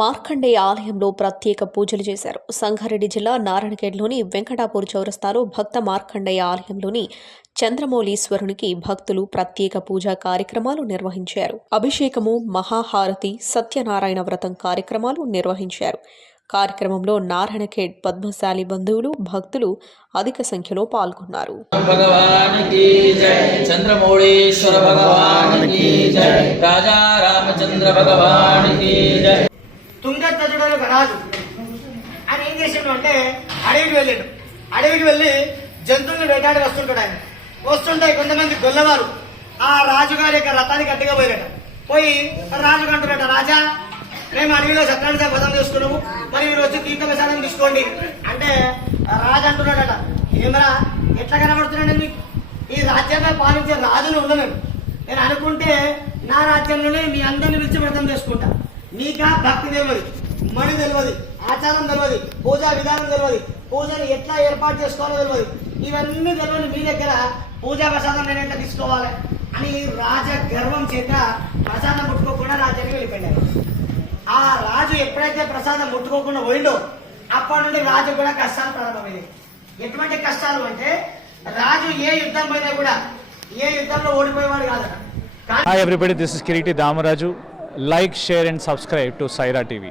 మార్కండేయ ఆలయంలో ప్రత్యేక పూజలు చేశారు. సంగారెడ్డి జిల్లా నారాయణఖేడ్లోని వెంకటాపూర్ చౌరస్తాలో భక్త మార్కండేయ ఆలయంలోని చంద్రమౌళీశ్వరునికి భక్తులు ప్రత్యేక పూజా కార్యక్రమాలు నిర్వహించారు. అభిషేకము, మహాహారతి, సత్యనారాయణ వ్రతం కార్యక్రమాలు నిర్వహించారు. కార్యక్రమంలో నారాయణఖేడ్ పద్మశాలి బంధువులు, భక్తులు అధిక సంఖ్యలో పాల్గొన్నారు. చంద్రమౌళీశ్వర భగవానికి జై, రాజా రామచంద్ర భగవానికి జై. తుంగత్తుడు ఒక రాజు ఆయన ఏం చేసిండు అంటే అడవికి వెళ్ళి జంతువులను వేటాడి వస్తుంటాడు. ఆయన వస్తుంటే కొంతమంది గొల్లవారు ఆ రాజుగారి యొక్క రథాన్ని గట్టిగా పోయి రాజుగా అంటున్నట, రాజా మేము అడవిలో సత్యాన్ని వదం చేసుకున్నాము, మరి మీరు వచ్చి తీర్థ ప్రసాదం తీసుకోండి అంటే రాజు అంటున్నాడట, ఏమరా ఎట్లా కనబడుతున్నాడు మీకు? ఈ రాజ్యాన్ని పాలించే రాజును ఉండలేను, నేను అనుకుంటే నా రాజ్యంలోనే మీ అందరిని పిలిచి వ్రతం చేసుకుంటా. నీకా భక్తి తెలియదు, మణి తెలియదు, ఆచారం తెలియదు, పూజా విధానం తెలియదు, పూజను ఎట్లా ఏర్పాటు చేసుకోవాలో తెలియదు, ఇవన్నీ తెలియదు మీ దగ్గర పూజా ప్రసాదం నేను ఎట్లా తీసుకోవాలి అని రాజ గర్వం చేత ప్రసాదం ముట్టుకోకుండా రాజ్యానికి వెళ్ళిపోయాడు. ఆ రాజు ఎప్పుడైతే ప్రసాదం ముట్టుకోకుండా పోయిండో అప్పటి నుండి రాజు కూడా కష్టాలు ప్రారంభమైంది. ఎటువంటి కష్టాలు అంటే రాజు ఏ యుద్ధం పోయినా కూడా ఏ యుద్ధంలో ఓడిపోయేవాడు కాదట. Hi everybody, this is Kiriti Damaraju. Like, share and subscribe to Saira TV.